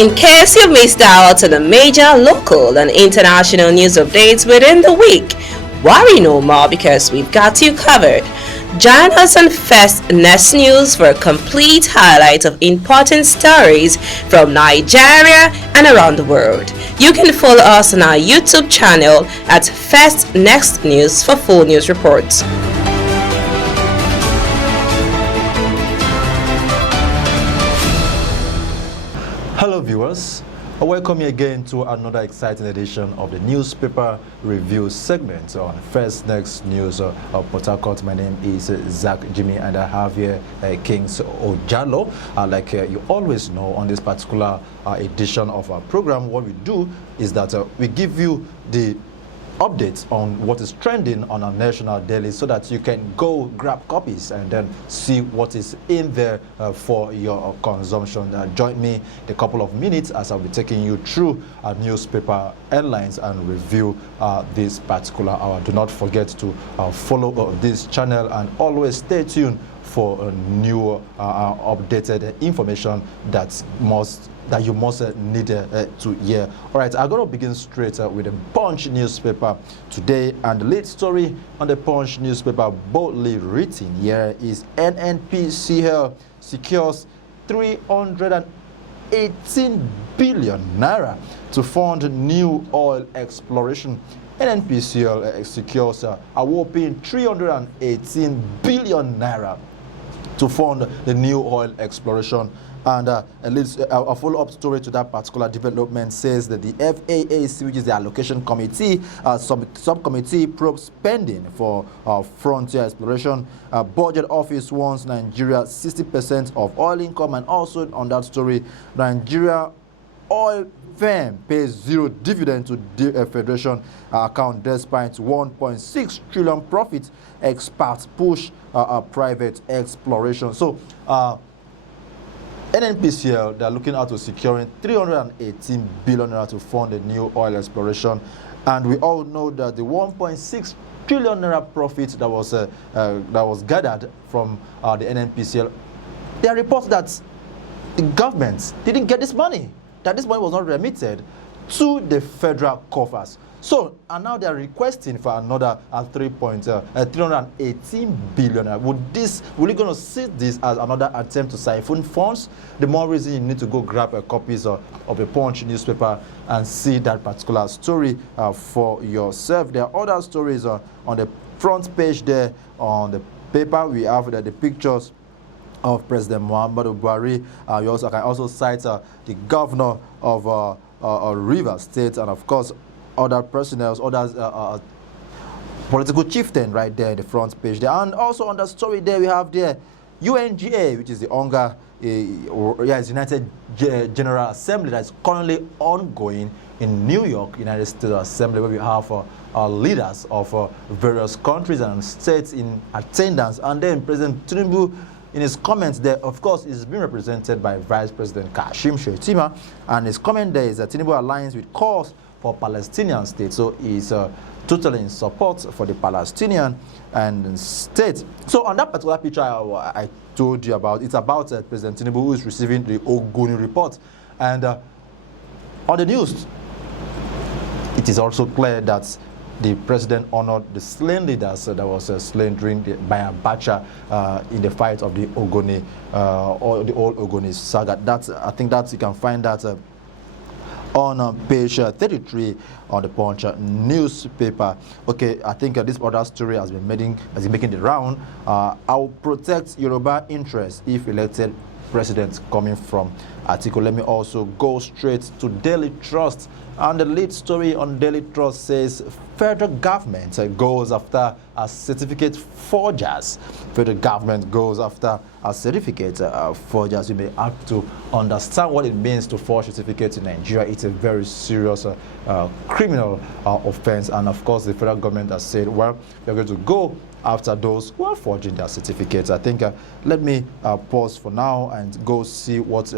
In case you've missed out on the major local and international news updates within the week, worry no more because we've got you covered. Join us on FirstNext News for a complete highlight of important stories from Nigeria and around the world. You can follow us on our YouTube channel at FirstNext News for full news reports. Hello viewers, I welcome you again to another exciting edition of the newspaper review segment on FirstNext News of Port Harcourt. My name is Zach Jimmy and I have here Kings Ojalo. Like you always know, on this particular edition of our program, what we do is that we give you the updates on what is trending on our national daily so that you can go grab copies and then see what is in there for your consumption. Join me in a couple of minutes as I'll be taking you through our newspaper headlines and review this particular hour. Do not forget to follow this channel and always stay tuned for new updated information that you must need to hear. All right, I'm going to begin straight with the Punch newspaper today, and the lead story on the Punch newspaper, boldly written here, is NNPCL secures 318 billion naira to fund new oil exploration. NNPCL secures a whopping 318 billion naira to fund the new oil exploration. And a follow-up story to that particular development says that the FAAC, which is the allocation committee, subcommittee probes spending for frontier exploration. Budget office wants Nigeria 60% of oil income. And also on that story, Nigeria oil firm pays zero dividend to Federation account despite 1.6 trillion profit. Experts push private exploration. So NNPCL, they're looking out to securing 318 billion naira to fund a new oil exploration, and we all know that the 1.6 trillion naira profit that was gathered from the NNPCL, there are reports that the government didn't get this money, that this money was not remitted to the federal coffers. So, and now they are requesting for another 318 billion. Will you going to see this as another attempt to siphon funds? The more reason you need to go grab copies of the Punch newspaper and see that particular story for yourself. There are other stories on the front page there on the paper. We have the pictures of President Muhammadu Buhari. You can also cite the governor of Rivers State, and of course other personnel, others political chieftain right there in the front page there. And also on the story there we have the UNGA, which is the United General Assembly that's currently ongoing in New York, United States Assembly, where we have leaders of various countries and states in attendance. And then President Tinubu, in his comments there, of course, is being represented by Vice President Kashim Shettima, and his comment there is that Tinubu aligns with calls for Palestinian state, so he's totally in support for the Palestinian and state. So on that particular picture I told you about, it's about President Tinubu, who is receiving the Ogoni report, and on the news, it is also clear that the president honored the slain leaders that was slain during the Bayabacha in the fight of the Ogoni, or the old Ogoni saga. I think that you can find that on page 33 on the Punch newspaper. Okay, I think this other story has been making the round. I'll protect Yoruba interests if elected president, coming from article. Let me also go straight to Daily Trust, and the lead story on Daily Trust says federal government goes after a certificate forgers. Federal government goes after a certificate forgers. You may have to understand what it means to forge certificates in Nigeria. It's a very serious criminal offense, and of course the federal government has said, well, we're going to go after those who are forging their certificates. I think let me pause for now and go see what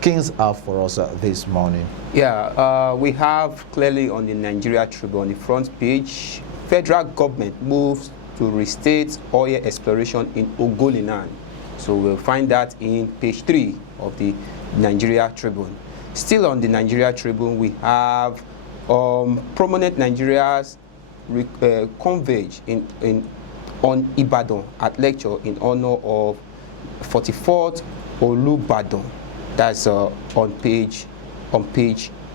Kings have for us this morning. Yeah, we have clearly on the Nigeria Tribune, on the front page, federal government moves to restate oil exploration in Ogoliland. So we'll find that in page 3 of the Nigeria Tribune. Still on the Nigeria Tribune, we have prominent Nigerians converge on Ibadan at lecture in honor of 44th Olubadan. That's on page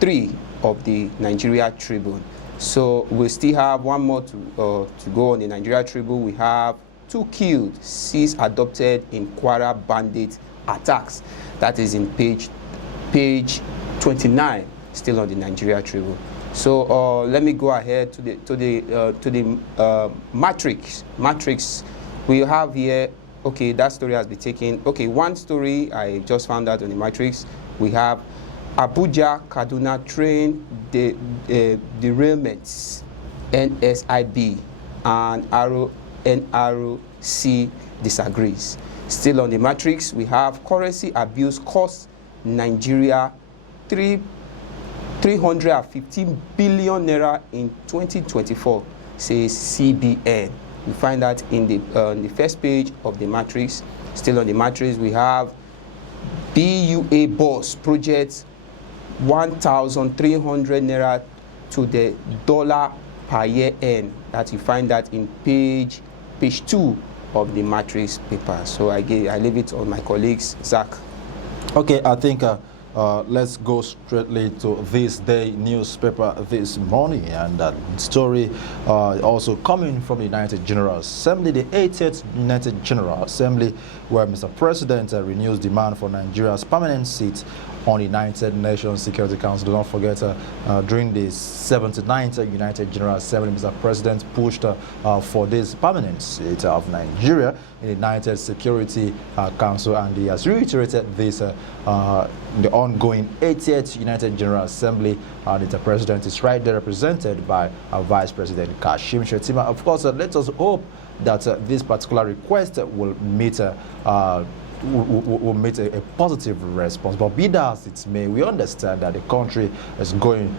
3 of the Nigeria Tribune. So we still have one more to go on the Nigeria Tribune. We have 2 killed, 6 adopted in Kwara bandit attacks. That is in page 29, still on the Nigeria Tribune. So let me go ahead to the matrix. We have here. Okay, that story has been taken. Okay, one story I just found out on the matrix. We have Abuja Kaduna train derailments, NSIB and NRC disagrees. Still on the matrix, we have currency abuse costs Nigeria 315 billion naira in 2024, says CBN. You find that in the first page of the matrix. Still on the matrix, we have BUA boss project 1,300 naira to the dollar per year end. That you find that in page 2 of the matrix paper. So I leave it on my colleagues. Zach. Okay, I think let's go straightly to this day newspaper this morning, and that story also coming from the United General Assembly, the 80th United General Assembly, where Mr. President renews demand for Nigeria's permanent seat on the United Nations Security Council. Do not forget, during the 79th United General Assembly, Mr. President pushed for this permanent seat of Nigeria in the United Security Council, and he has reiterated this the ongoing 80th United General Assembly. The President is right there, represented by Vice President Kashim Shettima. Of course, let us hope that this particular request will meet will meet a positive response. But be that as it may, we understand that the country is going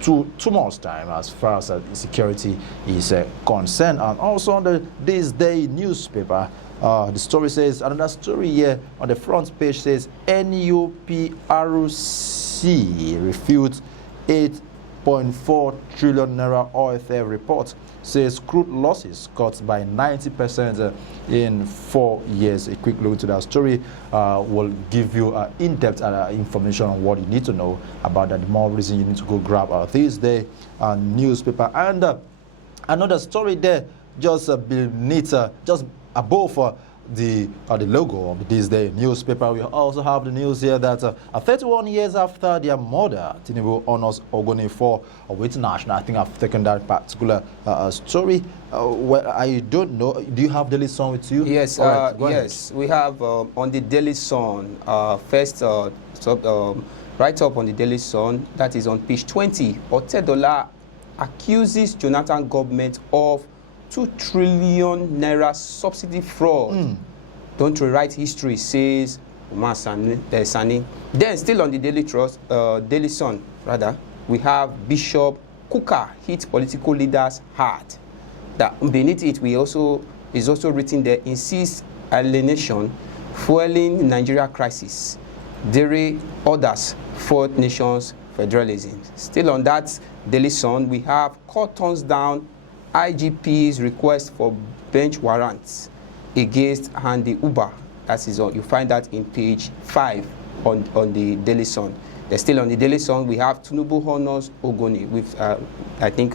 too much time as far as security is concerned. And also on this day newspaper, the story says, another story here on the front page says, NUPRC refutes 8.4 trillion naira oil theft report, says crude losses cut by 90% in 4 years. A quick look to that story will give you in-depth information on what you need to know about that. The more reason you need to go grab this day newspaper. And another story there, just beneath, just above the logo of this day newspaper, we also have the news here that 31 years after their mother, Tinubu honors Ogoni for with national. I think I've taken that particular story. Well, I don't know. Do you have Daily Sun with you? Yes, right, yes. We have on the Daily Sun, first write up on the Daily Sun, that is on page 20. Otedola accuses Jonathan government of 2 trillion naira subsidy fraud. Don't rewrite history, says Umar Sani. Then still on the Daily Sun, we have Bishop Kuka hit political leaders hard. That beneath it, is also written there, insists alienation, fueling Nigeria crisis. Dere orders Fourth Nations federalism. Still on that Daily Sun, we have court turns down IGP's request for bench warrants against Handy Uber. That is on. You find that in page 5 on the Daily Sun. They're still on the Daily Sun. We have Tinubu honors Ogoni. With I think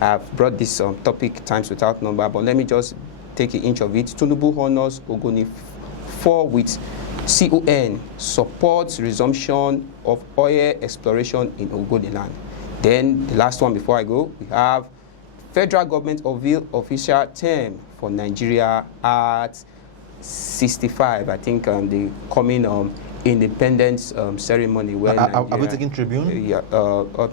I've brought this topic times without number, but let me just take an inch of it. Tinubu honors Ogoni for with CON supports resumption of oil exploration in Ogoni land. Then the last one before I go, we have federal government official term for Nigeria at 65. I think the coming independence ceremony. Where are we taking Tribune? Yeah,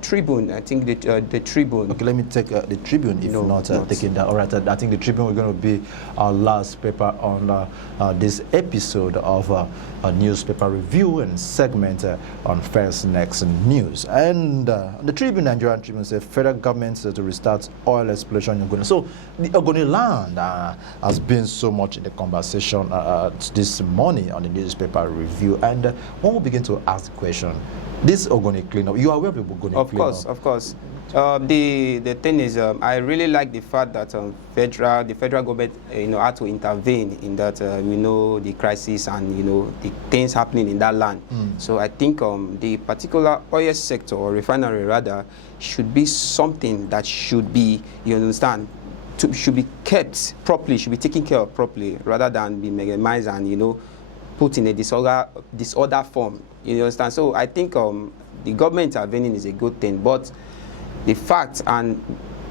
Tribune. I think the Tribune. Okay, let me take the Tribune if not taking that. All right, I think the Tribune is going to be our last paper on this episode of a newspaper review and segment on FirstNext News. And the Tribune, Nigerian Tribune, says federal government to restart oil exploration in Ogoni. So the Ogoni land has been so much in the conversation this morning on the newspaper review. And And when we begin to ask the question, this Ogoni cleanup, you are aware of the Ogoni cleanup? Of course. The thing is, I really like the fact that the federal government, had to intervene in that, the crisis and the things happening in that land. So I think the particular oil sector or refinery rather should be something that should be, should be kept properly, should be taken care of properly, rather than be minimized and put in a disorder form. You understand? So I think the government intervening is a good thing, but the fact and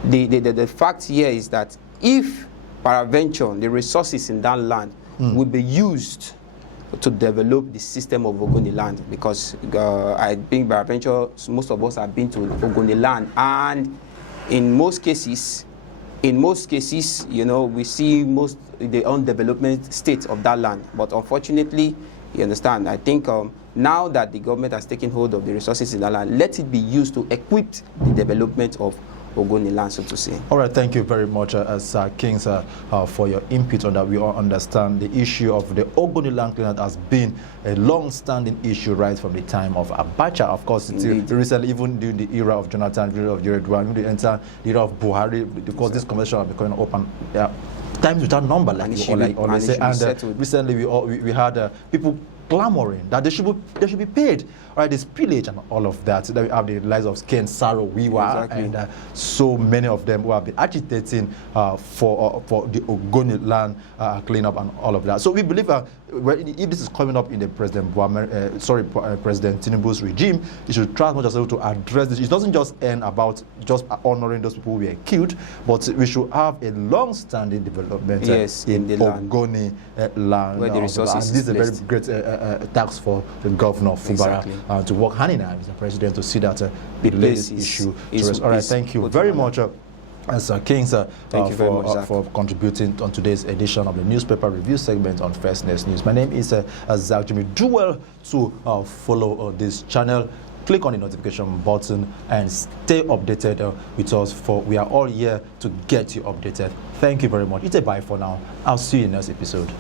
the fact here is that if peradventure the resources in that land will be used to develop the system of Ogoni land, because I think peradventure most of us have been to Ogoni land, and in most cases, we see the undevelopment state of that land. But unfortunately, you understand, I think now that the government has taken hold of the resources in that land, let it be used to equip the development of Ogoni land, so to say. All right, thank you very much, Sir Kings, for your input on that. We all understand the issue of the Ogoni land cleanup has been a long-standing issue right from the time of Abacha. Of course, recently, even during the era of Jonathan, the era of Yeredua, even the entire era of Buhari, because this conversation has become open. Times without number, like you always say. And recently, we had people clamoring that they should be paid. All right, this pillage and all of that. Then we have the lives of Ken, Saro, Wiwa, and so many of them who have been agitating for the Ogoni land cleanup and all of that. So we believe if this is coming up in the President Tinubu's regime, he should try as much as possible to address this. It doesn't just end about just honoring those people who were killed, but we should have a long-standing development in the Ogoni land. Where the resources this is a very great task for the governor of Fubara to work hand in hand with the president to see that the latest issue. All right, thank you very much. Sir Kings, for contributing on today's edition of the newspaper review segment on FirstNext News. My name is Zach Jimmy. Do well to follow this channel. Click on the notification button and stay updated with us, for we are all here to get you updated. Thank you very much. It's a bye for now. I'll see you in the next episode.